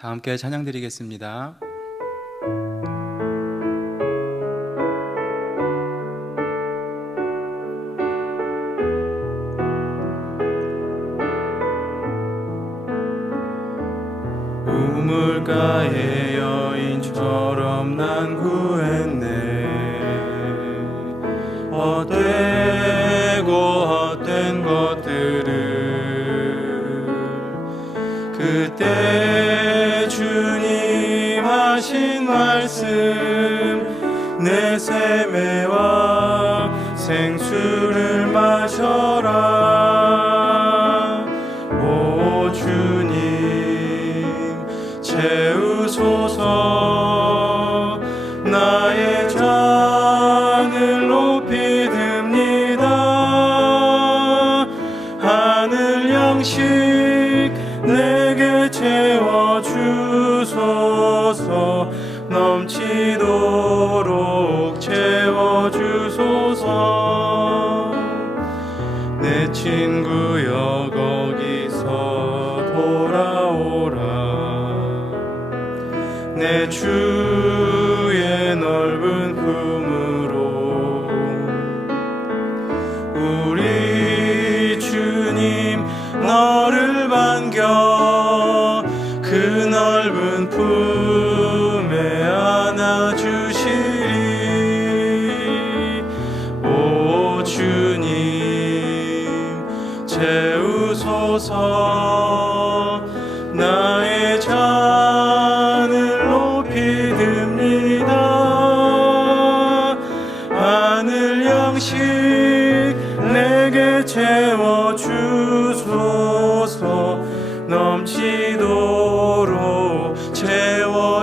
다 함께 찬양 드리겠습니다. 우물가의 여인처럼 난 구했네. 헛되고 헛된 것들을 그때 주님 하신 말씀, 내 세매와 생수를 마셔라. 오 주님 채우소서. 나의 잔을 높이 듭니다. 하늘 양식 내게 채워주소서. 넘치도록 채워주소서. 내 친구여 거기서 돌아오라. 내 주의 넓은 품으로. 우리 주님 너를 반겨 그 넓은 품에 안아주시리. 오 주님 채우소서. 나의 잔을 높이 듭니다. 하늘 양식 내게 채워주소서. 넘치도록 채워주소서.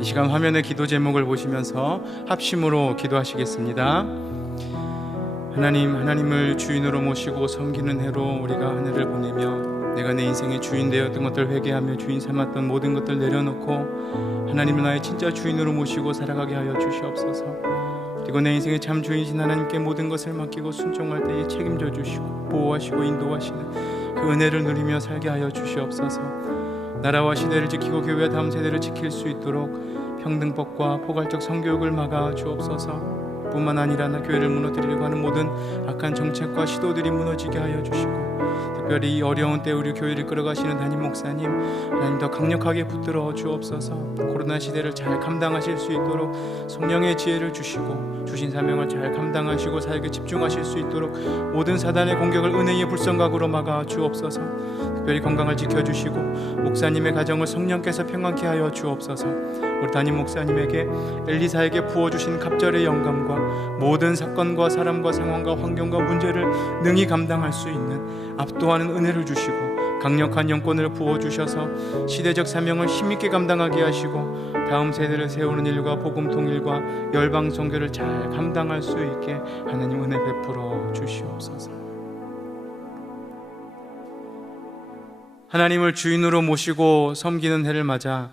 이 시간 화면의 기도 제목을 보시면서 합심으로 기도하시겠습니다. 하나님을 주인으로 모시고 섬기는 해로 우리가 한 해를 보내며 내가 내 인생의 주인 되었던 것들 회개하며 주인 삼았던 모든 것들 내려놓고 하나님을 나의 진짜 주인으로 모시고 살아가게 하여 주시옵소서. 그리고 내 인생의 참 주인이신 하나님께 모든 것을 맡기고 순종할 때에 책임져 주시고 보호하시고 인도하시는 그 은혜를 누리며 살게 하여 주시옵소서. 나라와 시대를 지키고 교회와 다음 세대를 지킬 수 있도록 평등법과 포괄적 성교육을 막아 주옵소서. 뿐만 아니라 나 교회를 무너뜨리려고 하는 모든 악한 정책과 시도들이 무너지게 하여 주시고, 특별히 이 어려운 때 우리 교회를 끌어가시는 담임 목사님, 하나님 더 강력하게 붙들어 주옵소서. 코로나 시대를 잘 감당하실 수 있도록 성령의 지혜를 주시고 주신 사명을 잘 감당하시고 사역에 집중하실 수 있도록 모든 사단의 공격을 은혜의 불성각으로 막아 주옵소서. 특별히 건강을 지켜주시고 목사님의 가정을 성령께서 평안케 하여 주옵소서. 우리 담임 목사님에게 엘리사에게 부어주신 갑절의 영감과 모든 사건과 사람과 상황과 환경과 문제를 능히 감당할 수 있는 압도하는 은혜를 주시고 강력한 영권을 부어주셔서 시대적 사명을 힘있게 감당하게 하시고 다음 세대를 세우는 일과 복음 통일과 열방 선교를 잘 감당할 수 있게 하나님 은혜 베풀어 주시옵소서. 하나님을 주인으로 모시고 섬기는 해를 맞아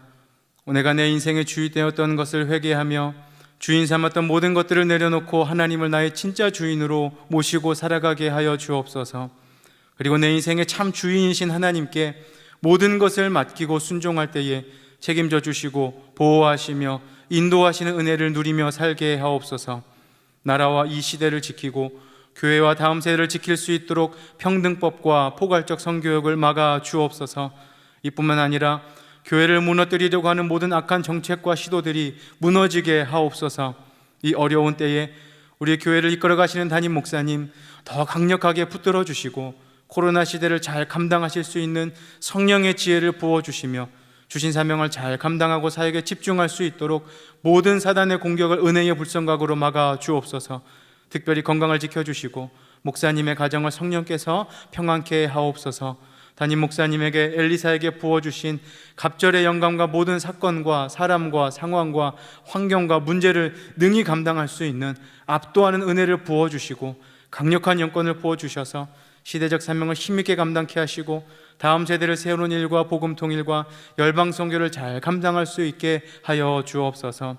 내가 내 인생의 주인 되었던 것을 회개하며 주인 삼았던 모든 것들을 내려놓고 하나님을 나의 진짜 주인으로 모시고 살아가게 하여 주옵소서. 그리고 내 인생의 참 주인이신 하나님께 모든 것을 맡기고 순종할 때에 책임져 주시고 보호하시며 인도하시는 은혜를 누리며 살게 하옵소서. 나라와 이 시대를 지키고 교회와 다음 세대를 지킬 수 있도록 평등법과 포괄적 성교육을 막아 주옵소서. 이뿐만 아니라 교회를 무너뜨리려고 하는 모든 악한 정책과 시도들이 무너지게 하옵소서. 이 어려운 때에 우리 교회를 이끌어 가시는 담임 목사님 더 강력하게 붙들어 주시고 코로나 시대를 잘 감당하실 수 있는 성령의 지혜를 부어주시며 주신 사명을 잘 감당하고 사역에 집중할 수 있도록 모든 사단의 공격을 은혜의 불성각으로 막아 주옵소서. 특별히 건강을 지켜주시고 목사님의 가정을 성령께서 평안케 하옵소서. 담임 목사님에게 엘리사에게 부어주신 갑절의 영감과 모든 사건과 사람과 상황과 환경과 문제를 능히 감당할 수 있는 압도하는 은혜를 부어주시고 강력한 영권을 부어주셔서 시대적 사명을 힘있게 감당케 하시고 다음 세대를 세우는 일과 복음 통일과 열방 선교를 잘 감당할 수 있게 하여 주옵소서.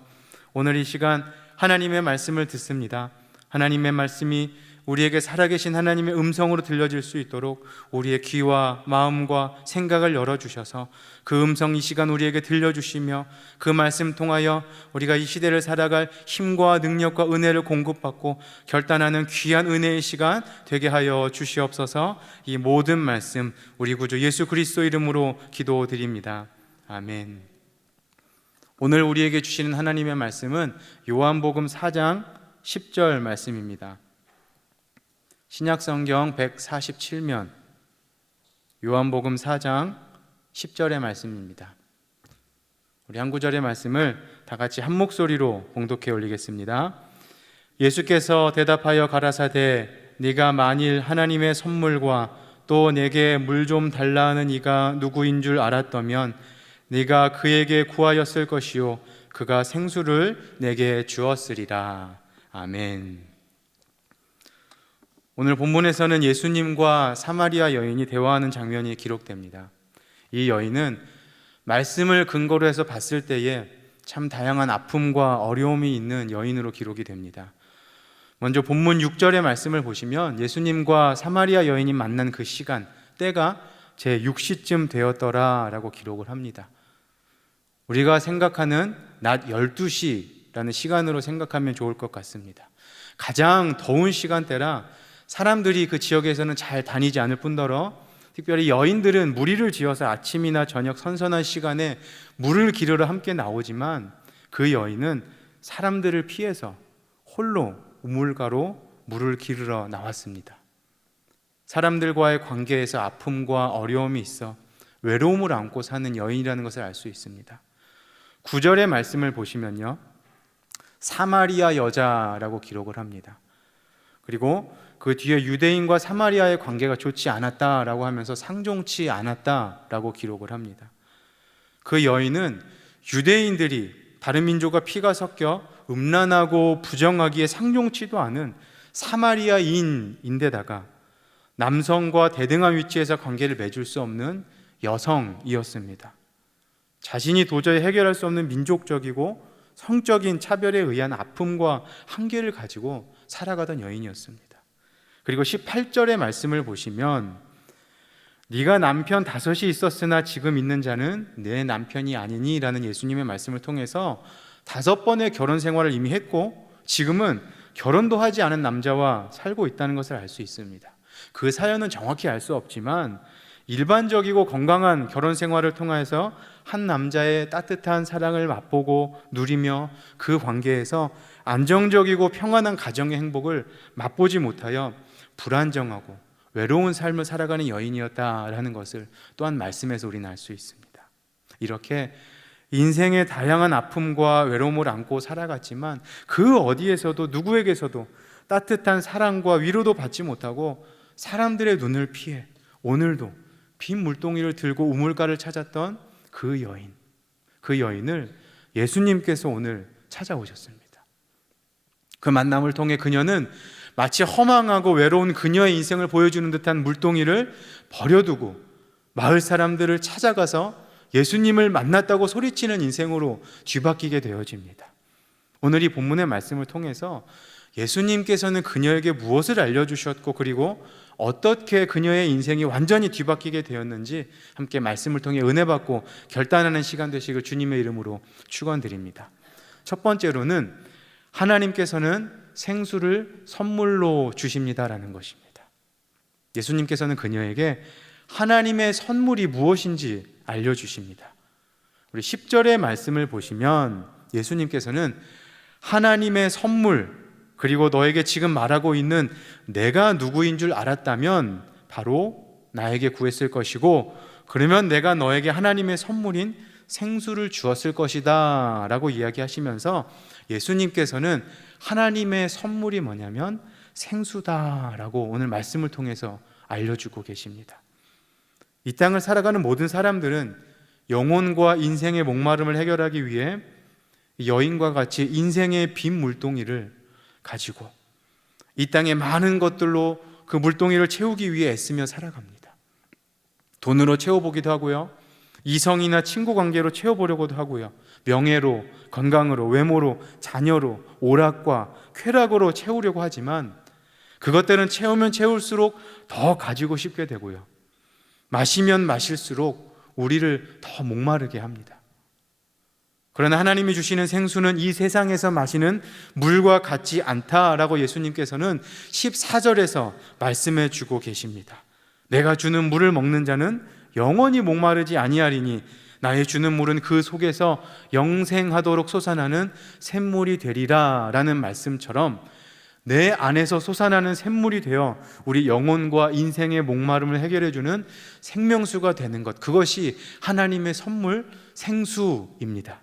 오늘 이 시간 하나님의 말씀을 듣습니다. 하나님의 말씀이 우리에게 살아계신 하나님의 음성으로 들려질 수 있도록 우리의 귀와 마음과 생각을 열어주셔서 그 음성 이 시간 우리에게 들려주시며 그 말씀 통하여 우리가 이 시대를 살아갈 힘과 능력과 은혜를 공급받고 결단하는 귀한 은혜의 시간 되게 하여 주시옵소서. 이 모든 말씀 우리 구주 예수 그리스도 이름으로 기도드립니다. 아멘. 오늘 우리에게 주시는 하나님의 말씀은 요한복음 4장 10절 말씀입니다. 신약성경 147면 요한복음 4장 10절의 말씀입니다. 우리 한 구절의 말씀을 다 같이 한 목소리로 봉독해 올리겠습니다. 예수께서 대답하여 가라사대 네가 만일 하나님의 선물과 또 내게 물 좀 달라 하는 이가 누구인 줄 알았다면 네가 그에게 구하였을 것이요 그가 생수를 내게 주었으리라. 아멘. 오늘 본문에서는 예수님과 사마리아 여인이 대화하는 장면이 기록됩니다. 이 여인은 말씀을 근거로 해서 봤을 때에 참 다양한 아픔과 어려움이 있는 여인으로 기록이 됩니다. 먼저 본문 6절의 말씀을 보시면 예수님과 사마리아 여인이 만난 그 시간, 때가 제 6시쯤 되었더라 라고 기록을 합니다. 우리가 생각하는 낮 12시라는 시간으로 생각하면 좋을 것 같습니다. 가장 더운 시간대라 사람들이 그 지역에서는 잘 다니지 않을 뿐더러 특별히 여인들은 무리를 지어서 아침이나 저녁 선선한 시간에 물을 기르러 함께 나오지만 그 여인은 사람들을 피해서 홀로 우물가로 물을 기르러 나왔습니다. 사람들과의 관계에서 아픔과 어려움이 있어 외로움을 안고 사는 여인이라는 것을 알 수 있습니다. 9절의 말씀을 보시면요, 사마리아 여자라고 기록을 합니다. 그리고 그 뒤에 유대인과 사마리아의 관계가 좋지 않았다라고 하면서 상종치 않았다라고 기록을 합니다. 그 여인은 유대인들이 다른 민족과 피가 섞여 음란하고 부정하기에 상종치도 않은 사마리아인인데다가 남성과 대등한 위치에서 관계를 맺을 수 없는 여성이었습니다. 자신이 도저히 해결할 수 없는 민족적이고 성적인 차별에 의한 아픔과 한계를 가지고 살아가던 여인이었습니다. 그리고 18절의 말씀을 보시면 네가 남편 5이 있었으나 지금 있는 자는 내 남편이 아니니 라는 예수님의 말씀을 통해서 5번의 결혼 생활을 이미 했고 지금은 결혼도 하지 않은 남자와 살고 있다는 것을 알 수 있습니다. 그 사연은 정확히 알 수 없지만 일반적이고 건강한 결혼 생활을 통해서 한 남자의 따뜻한 사랑을 맛보고 누리며 그 관계에서 안정적이고 평안한 가정의 행복을 맛보지 못하여 불안정하고 외로운 삶을 살아가는 여인이었다라는 것을 또한 말씀에서 우리는 알 수 있습니다. 이렇게 인생의 다양한 아픔과 외로움을 안고 살아갔지만 그 어디에서도 누구에게서도 따뜻한 사랑과 위로도 받지 못하고 사람들의 눈을 피해 오늘도 빈 물동이를 들고 우물가를 찾았던 그 여인을 예수님께서 오늘 찾아오셨습니다. 그 만남을 통해 그녀는 마치 허망하고 외로운 그녀의 인생을 보여주는 듯한 물동이를 버려두고 마을 사람들을 찾아가서 예수님을 만났다고 소리치는 인생으로 뒤바뀌게 되어집니다. 오늘 이 본문의 말씀을 통해서 예수님께서는 그녀에게 무엇을 알려주셨고 그리고 어떻게 그녀의 인생이 완전히 뒤바뀌게 되었는지 함께 말씀을 통해 은혜 받고 결단하는 시간 되시길 주님의 이름으로 축원드립니다. 첫 번째로는 하나님께서는 생수를 선물로 주십니다라는 것입니다. 예수님께서는 그녀에게 하나님의 선물이 무엇인지 알려주십니다. 우리 10절의 말씀을 보시면 예수님께서는 하나님의 선물, 그리고 너에게 지금 말하고 있는 내가 누구인 줄 알았다면 바로 나에게 구했을 것이고 그러면 내가 너에게 하나님의 선물인 생수를 주었을 것이다 라고 이야기하시면서 예수님께서는 하나님의 선물이 뭐냐면 생수다라고 오늘 말씀을 통해서 알려주고 계십니다. 이 땅을 살아가는 모든 사람들은 영혼과 인생의 목마름을 해결하기 위해 여인과 같이 인생의 빈 물동이를 가지고 이 땅의 많은 것들로 그 물동이를 채우기 위해 애쓰며 살아갑니다. 돈으로 채워보기도 하고요, 이성이나 친구 관계로 채워보려고도 하고요, 명예로, 건강으로, 외모로, 자녀로, 오락과 쾌락으로 채우려고 하지만 그것들은 채우면 채울수록 더 가지고 싶게 되고요, 마시면 마실수록 우리를 더 목마르게 합니다. 그러나 하나님이 주시는 생수는 이 세상에서 마시는 물과 같지 않다라고 예수님께서는 14절에서 말씀해 주고 계십니다. 내가 주는 물을 먹는 자는 영원히 목마르지 아니하리니 나의 주는 물은 그 속에서 영생하도록 솟아나는 샘물이 되리라 라는 말씀처럼 내 안에서 솟아나는 샘물이 되어 우리 영혼과 인생의 목마름을 해결해 주는 생명수가 되는 것, 그것이 하나님의 선물 생수입니다.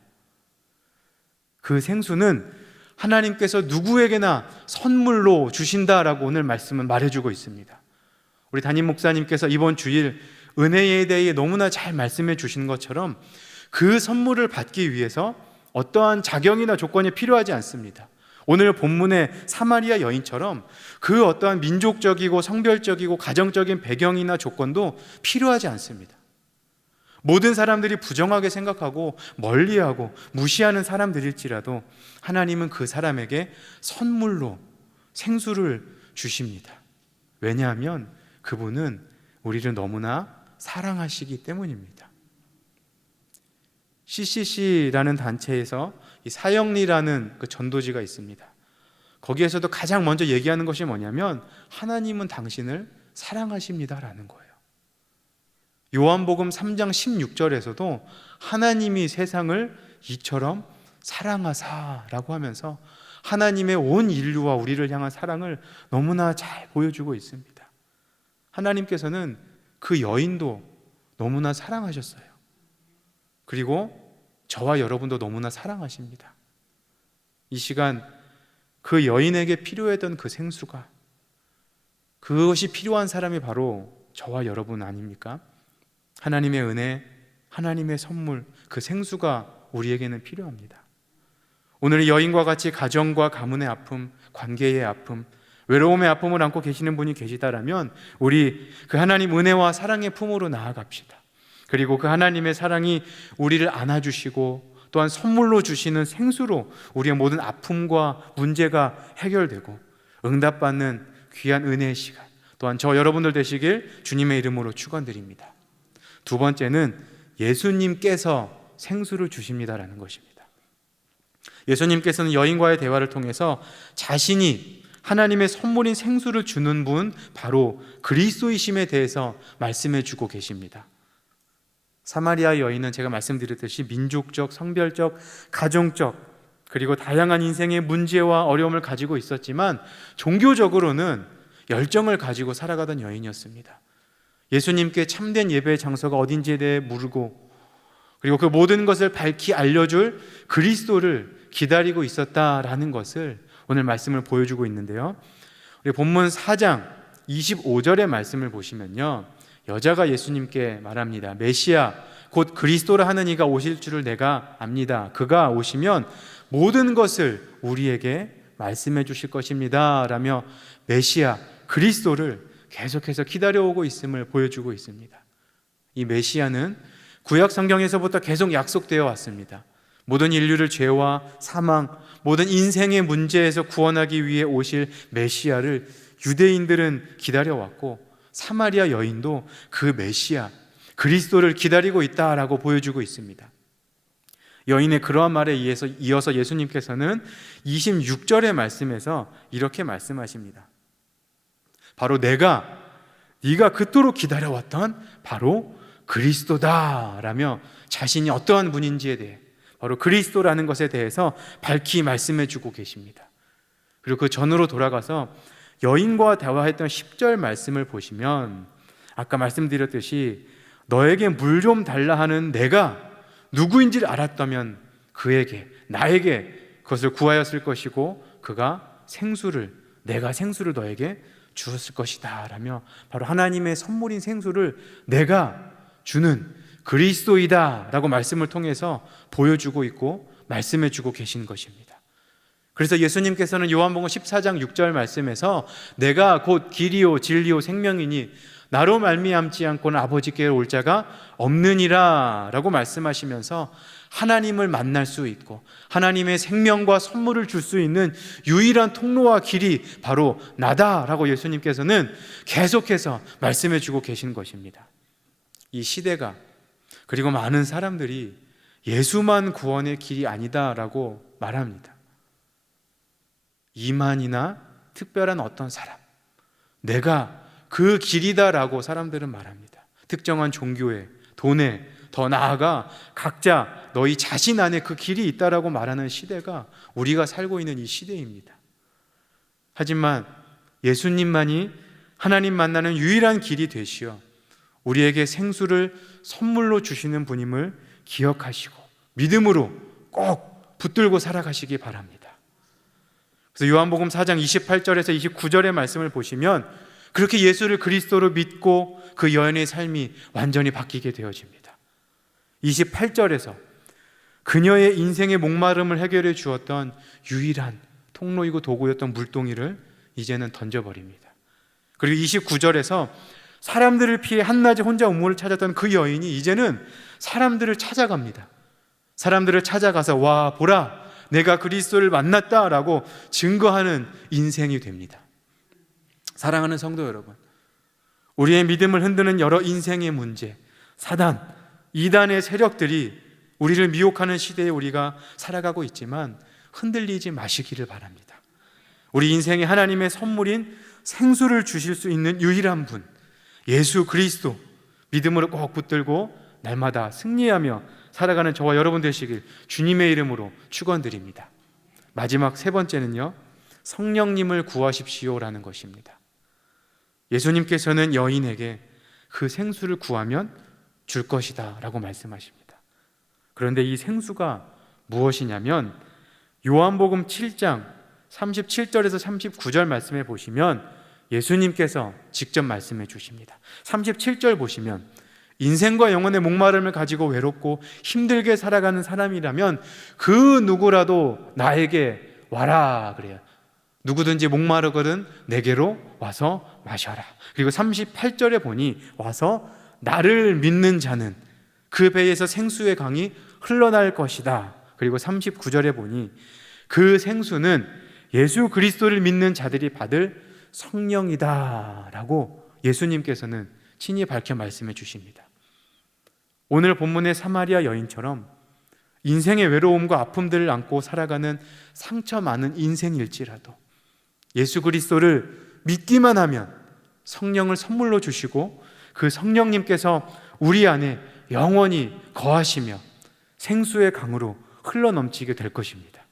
그 생수는 하나님께서 누구에게나 선물로 주신다라고 오늘 말씀은 말해주고 있습니다. 우리 담임 목사님께서 이번 주일 은혜에 대해 너무나 잘 말씀해 주신 것처럼 그 선물을 받기 위해서 어떠한 자격이나 조건이 필요하지 않습니다. 오늘 본문의 사마리아 여인처럼 그 어떠한 민족적이고 성별적이고 가정적인 배경이나 조건도 필요하지 않습니다. 모든 사람들이 부정하게 생각하고 멀리하고 무시하는 사람들일지라도 하나님은 그 사람에게 선물로 생수를 주십니다. 왜냐하면 그분은 우리를 너무나 사랑하시기 때문입니다. CCC라는 단체에서 이 사형리라는 그 전도지가 있습니다. 거기에서도 가장 먼저 얘기하는 것이 뭐냐면 하나님은 당신을 사랑하십니다라는 거예요. 요한복음 3장 16절에서도 하나님이 세상을 이처럼 사랑하사라고 하면서 하나님의 온 인류와 우리를 향한 사랑을 너무나 잘 보여주고 있습니다. 하나님께서는 그 여인도 너무나 사랑하셨어요. 그리고 저와 여러분도 너무나 사랑하십니다. 이 시간 그 여인에게 필요했던 그 생수가, 그것이 필요한 사람이 바로 저와 여러분 아닙니까? 하나님의 은혜, 하나님의 선물, 그 생수가 우리에게는 필요합니다. 오늘 여인과 같이 가정과 가문의 아픔, 관계의 아픔, 외로움의 아픔을 안고 계시는 분이 계시다라면 우리 그 하나님 은혜와 사랑의 품으로 나아갑시다. 그리고 그 하나님의 사랑이 우리를 안아주시고 또한 선물로 주시는 생수로 우리의 모든 아픔과 문제가 해결되고 응답받는 귀한 은혜의 시간, 또한 저 여러분들 되시길 주님의 이름으로 축원드립니다. 두 번째는 예수님께서 생수를 주십니다라는 것입니다. 예수님께서는 여인과의 대화를 통해서 자신이 하나님의 선물인 생수를 주는 분, 바로 그리스도이심에 대해서 말씀해 주고 계십니다. 사마리아 여인은 제가 말씀드렸듯이 민족적, 성별적, 가정적, 그리고 다양한 인생의 문제와 어려움을 가지고 있었지만 종교적으로는 열정을 가지고 살아가던 여인이었습니다. 예수님께 참된 예배의 장소가 어딘지에 대해 물고, 그리고 그 모든 것을 밝히 알려줄 그리스도를 기다리고 있었다라는 것을 오늘 말씀을 보여주고 있는데요, 우리 본문 4장 25절의 말씀을 보시면요, 여자가 예수님께 말합니다. 메시아 곧 그리스도라 하는 이가 오실 줄을 내가 압니다. 그가 오시면 모든 것을 우리에게 말씀해 주실 것입니다 라며 메시아 그리스도를 계속해서 기다려오고 있음을 보여주고 있습니다. 이 메시아는 구약 성경에서부터 계속 약속되어 왔습니다. 모든 인류를 죄와 사망, 모든 인생의 문제에서 구원하기 위해 오실 메시아를 유대인들은 기다려왔고, 사마리아 여인도 그 메시아 그리스도를 기다리고 있다라고 보여주고 있습니다. 여인의 그러한 말에 이어서 예수님께서는 26절의 말씀에서 이렇게 말씀하십니다. 바로 네가 그토록 기다려왔던 바로 그리스도다 라며 자신이 어떠한 분인지에 대해, 바로 그리스도라는 것에 대해서 밝히 말씀해 주고 계십니다. 그리고 그 전으로 돌아가서 여인과 대화했던 10절 말씀을 보시면, 아까 말씀드렸듯이 너에게 물 좀 달라 하는 내가 누구인지를 알았다면 나에게 그것을 구하였을 것이고, 내가 생수를 너에게 주었을 것이다 라며 바로 하나님의 선물인 생수를 내가 주는 그리스도이다 라고 말씀을 통해서 보여주고 있고 말씀해 주고 계신 것입니다. 그래서 예수님께서는 요한복음 14장 6절 말씀에서 내가 곧 길이요 진리요 생명이니 나로 말미암지 않고는 아버지께로 올 자가 없느니라 라고 말씀하시면서 하나님을 만날 수 있고 하나님의 생명과 선물을 줄 수 있는 유일한 통로와 길이 바로 나다라고 예수님께서는 계속해서 말씀해 주고 계신 것입니다. 이 시대가, 그리고 많은 사람들이 예수만 구원의 길이 아니다라고 말합니다. 이만이나 특별한 어떤 사람, 내가 그 길이다라고 사람들은 말합니다. 특정한 종교에, 돈에, 더 나아가 각자 너희 자신 안에 그 길이 있다라고 말하는 시대가 우리가 살고 있는 이 시대입니다. 하지만 예수님만이 하나님 만나는 유일한 길이 되시어 우리에게 생수를 선물로 주시는 분임을 기억하시고 믿음으로 꼭 붙들고 살아가시기 바랍니다. 그래서 요한복음 4장 28절에서 29절의 말씀을 보시면 그렇게 예수를 그리스도로 믿고 그 여인의 삶이 완전히 바뀌게 되어집니다. 28절에서 그녀의 인생의 목마름을 해결해 주었던 유일한 통로이고 도구였던 물동이를 이제는 던져버립니다. 그리고 29절에서 사람들을 피해 한낮에 혼자 우물을 찾았던 그 여인이 이제는 사람들을 찾아갑니다. 사람들을 찾아가서 와 보라 내가 그리스도를 만났다라고 증거하는 인생이 됩니다. 사랑하는 성도 여러분, 우리의 믿음을 흔드는 여러 인생의 문제, 사단, 이단의 세력들이 우리를 미혹하는 시대에 우리가 살아가고 있지만 흔들리지 마시기를 바랍니다. 우리 인생에 하나님의 선물인 생수를 주실 수 있는 유일한 분, 예수 그리스도 믿음으로 꼭 붙들고 날마다 승리하며 살아가는 저와 여러분 되시길 주님의 이름으로 축원드립니다. 마지막 세 번째는요, 성령님을 구하십시오라는 것입니다. 예수님께서는 여인에게 그 생수를 구하면 줄 것이다 라고 말씀하십니다. 그런데 이 생수가 무엇이냐면 요한복음 7장 37절에서 39절 말씀에 보시면 예수님께서 직접 말씀해 주십니다. 37절 보시면 인생과 영혼의 목마름을 가지고 외롭고 힘들게 살아가는 사람이라면 그 누구라도 나에게 와라 그래요. 누구든지 목마르거든 내게로 와서 마셔라. 그리고 38절에 보니 와서 나를 믿는 자는 그 배에서 생수의 강이 흘러날 것이다. 그리고 39절에 보니 그 생수는 예수 그리스도를 믿는 자들이 받을 성령이다 라고 예수님께서는 친히 밝혀 말씀해 주십니다. 오늘 본문의 사마리아 여인처럼 인생의 외로움과 아픔들을 안고 살아가는 상처 많은 인생일지라도 예수 그리스도를 믿기만 하면 성령을 선물로 주시고 그 성령님께서 우리 안에 영원히 거하시며 생수의 강으로 흘러넘치게 될 것입니다.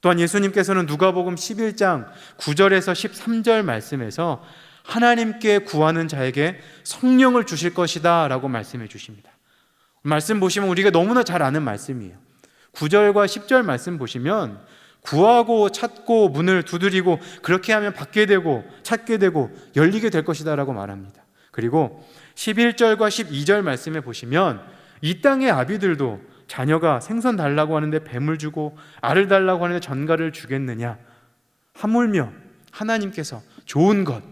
또한 예수님께서는 누가복음 11장 9절에서 13절 말씀에서 하나님께 구하는 자에게 성령을 주실 것이다 라고 말씀해 주십니다. 말씀 보시면 우리가 너무나 잘 아는 말씀이에요. 9절과 10절 말씀 보시면 구하고 찾고 문을 두드리고 그렇게 하면 받게 되고 찾게 되고 열리게 될 것이다 라고 말합니다. 그리고 11절과 12절 말씀에 보시면 이 땅의 아비들도 자녀가 생선 달라고 하는데 뱀을 주고 알을 달라고 하는데 전갈을 주겠느냐, 하물며 하나님께서 좋은 것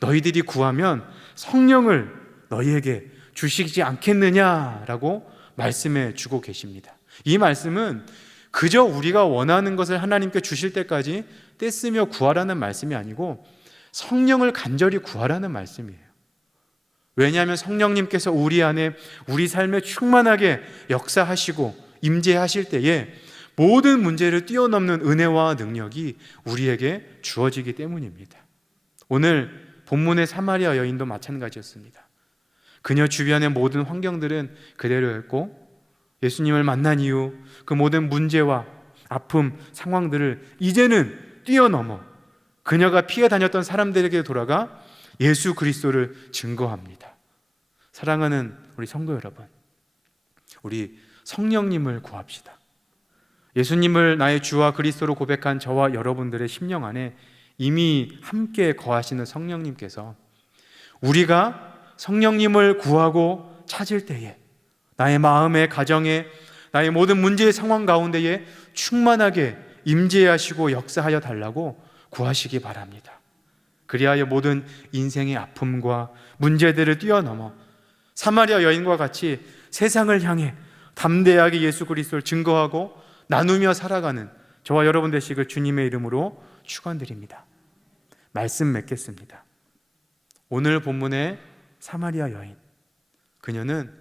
너희들이 구하면 성령을 너희에게 주시지 않겠느냐라고 말씀해 주고 계십니다. 이 말씀은 그저 우리가 원하는 것을 하나님께 주실 때까지 떼쓰며 구하라는 말씀이 아니고 성령을 간절히 구하라는 말씀이에요. 왜냐하면 성령님께서 우리 안에 우리 삶에 충만하게 역사하시고 임재하실 때에 모든 문제를 뛰어넘는 은혜와 능력이 우리에게 주어지기 때문입니다. 오늘 본문의 사마리아 여인도 마찬가지였습니다. 그녀 주변의 모든 환경들은 그대로였고 예수님을 만난 이후 그 모든 문제와 아픔, 상황들을 이제는 뛰어넘어 그녀가 피해 다녔던 사람들에게 돌아가 예수 그리스도를 증거합니다. 사랑하는 우리 성도 여러분, 우리 성령님을 구합시다. 예수님을 나의 주와 그리스도로 고백한 저와 여러분들의 심령 안에 이미 함께 거하시는 성령님께서 우리가 성령님을 구하고 찾을 때에 나의 마음에, 가정에, 나의 모든 문제의 상황 가운데에 충만하게 임재하시고 역사하여 달라고 구하시기 바랍니다. 그리하여 모든 인생의 아픔과 문제들을 뛰어넘어 사마리아 여인과 같이 세상을 향해 담대하게 예수 그리스도를 증거하고 나누며 살아가는 저와 여러분 되시길 주님의 이름으로 축원드립니다. 말씀 맺겠습니다. 오늘 본문의 사마리아 여인, 그녀는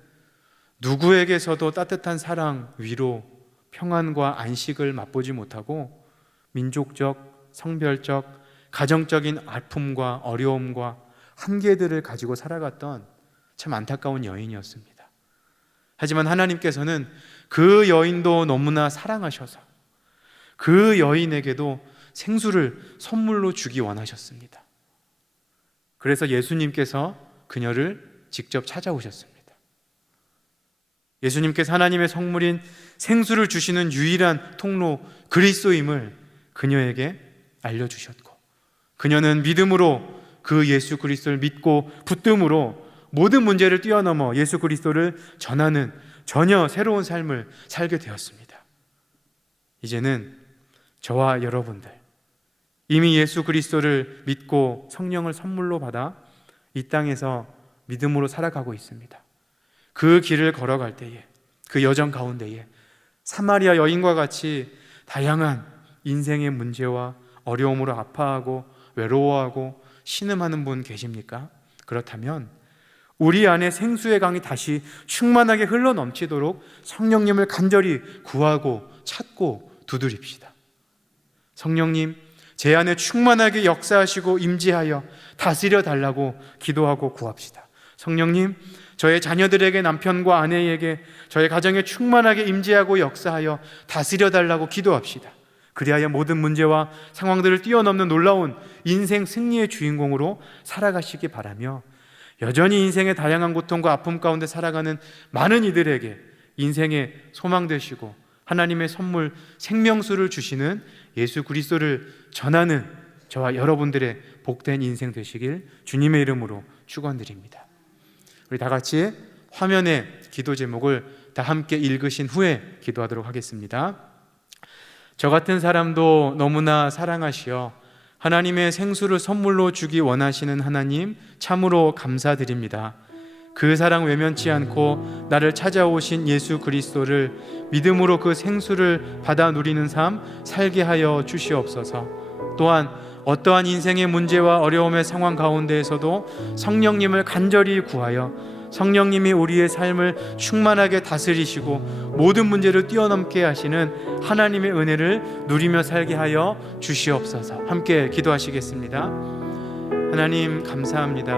누구에게서도 따뜻한 사랑, 위로, 평안과 안식을 맛보지 못하고 민족적, 성별적, 가정적인 아픔과 어려움과 한계들을 가지고 살아갔던 참 안타까운 여인이었습니다. 하지만 하나님께서는 그 여인도 너무나 사랑하셔서 그 여인에게도 생수를 선물로 주기 원하셨습니다. 그래서 예수님께서 그녀를 직접 찾아오셨습니다. 예수님께서 하나님의 성물인 생수를 주시는 유일한 통로 그리스도임을 그녀에게 알려주셨고, 그녀는 믿음으로 그 예수 그리스도를 믿고 붙듦으로 모든 문제를 뛰어넘어 예수 그리스도를 전하는 전혀 새로운 삶을 살게 되었습니다. 이제는 저와 여러분들 이미 예수 그리스도를 믿고 성령을 선물로 받아 이 땅에서 믿음으로 살아가고 있습니다. 그 길을 걸어갈 때에, 그 여정 가운데에 사마리아 여인과 같이 다양한 인생의 문제와 어려움으로 아파하고 외로워하고 신음하는 분 계십니까? 그렇다면 우리 안에 생수의 강이 다시 충만하게 흘러넘치도록 성령님을 간절히 구하고 찾고 두드립시다. 성령님, 제 안에 충만하게 역사하시고 임재하여 다스려 달라고 기도하고 구합시다. 성령님, 저의 자녀들에게, 남편과 아내에게, 저의 가정에 충만하게 임재하고 역사하여 다스려 달라고 기도합시다. 그리하여 모든 문제와 상황들을 뛰어넘는 놀라운 인생 승리의 주인공으로 살아가시기 바라며, 여전히 인생의 다양한 고통과 아픔 가운데 살아가는 많은 이들에게 인생의 소망 되시고 하나님의 선물 생명수를 주시는 예수 그리스도를 전하는 저와 여러분들의 복된 인생 되시길 주님의 이름으로 축원드립니다. 우리 다 같이 화면에 기도 제목을 다 함께 읽으신 후에 기도하도록 하겠습니다. 저 같은 사람도 너무나 사랑하시어 하나님의 생수를 선물로 주기 원하시는 하나님, 참으로 감사드립니다. 그 사랑 외면치 않고 나를 찾아오신 예수 그리스도를 믿음으로 그 생수를 받아 누리는 삶 살게 하여 주시옵소서. 또한 어떠한 인생의 문제와 어려움의 상황 가운데에서도 성령님을 간절히 구하여 성령님이 우리의 삶을 충만하게 다스리시고 모든 문제를 뛰어넘게 하시는 하나님의 은혜를 누리며 살게 하여 주시옵소서. 함께 기도하시겠습니다. 하나님 감사합니다.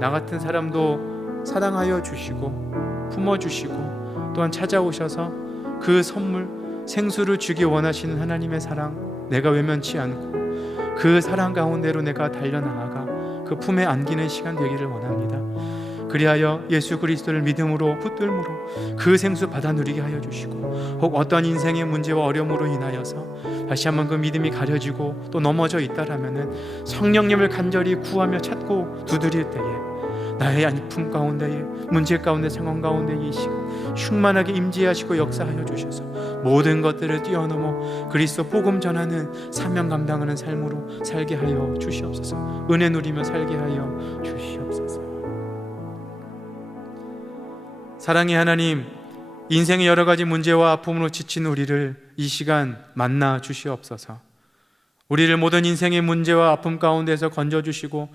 나 같은 사람도 사랑하여 주시고 품어주시고 또한 찾아오셔서 그 선물 생수를 주기 원하시는 하나님의 사랑, 내가 외면치 않고 그 사랑 가운데로 내가 달려나아가 그 품에 안기는 시간 되기를 원합니다. 그리하여 예수 그리스도를 믿음으로 붙들므로 그 생수 받아 누리게 하여 주시고, 혹 어떤 인생의 문제와 어려움으로 인하여서 다시 한번 그 믿음이 가려지고 또 넘어져 있다라면은 성령님을 간절히 구하며 찾고 두드릴 때에 나의 아픔 가운데에, 문제 가운데, 상황 가운데 이 시간 충만하게 임재하시고 역사하여 주셔서 모든 것들을 뛰어넘어 그리스도 복음 전하는 사명 감당하는 삶으로 살게 하여 주시옵소서. 은혜 누리며 살게 하여 주시옵소서. 사랑의 하나님, 인생의 여러 가지 문제와 아픔으로 지친 우리를 이 시간 만나 주시옵소서. 우리를 모든 인생의 문제와 아픔 가운데서 건져주시고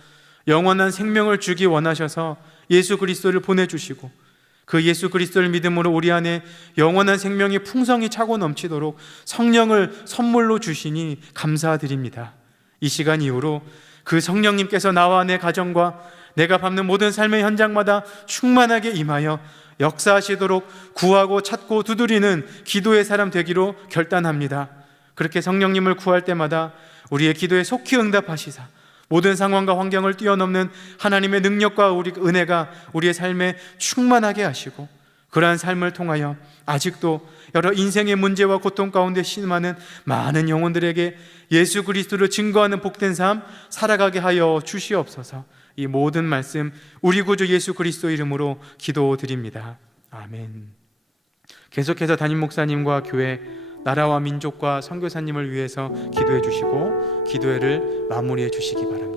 영원한 생명을 주기 원하셔서 예수 그리스도를 보내주시고 그 예수 그리스도를 믿음으로 우리 안에 영원한 생명의 풍성이 차고 넘치도록 성령을 선물로 주시니 감사드립니다. 이 시간 이후로 그 성령님께서 나와 내 가정과 내가 밟는 모든 삶의 현장마다 충만하게 임하여 역사하시도록 구하고 찾고 두드리는 기도의 사람 되기로 결단합니다. 그렇게 성령님을 구할 때마다 우리의 기도에 속히 응답하시사 모든 상황과 환경을 뛰어넘는 하나님의 능력과 우리 은혜가 우리의 삶에 충만하게 하시고, 그러한 삶을 통하여 아직도 여러 인생의 문제와 고통 가운데 신음하는 많은 영혼들에게 예수 그리스도를 증거하는 복된 삶 살아가게 하여 주시옵소서. 이 모든 말씀 우리 구주 예수 그리스도 이름으로 기도드립니다. 아멘. 계속해서 담임 목사님과 교회, 나라와 민족과 선교사님을 위해서 기도해 주시고 기도회를 마무리해 주시기 바랍니다.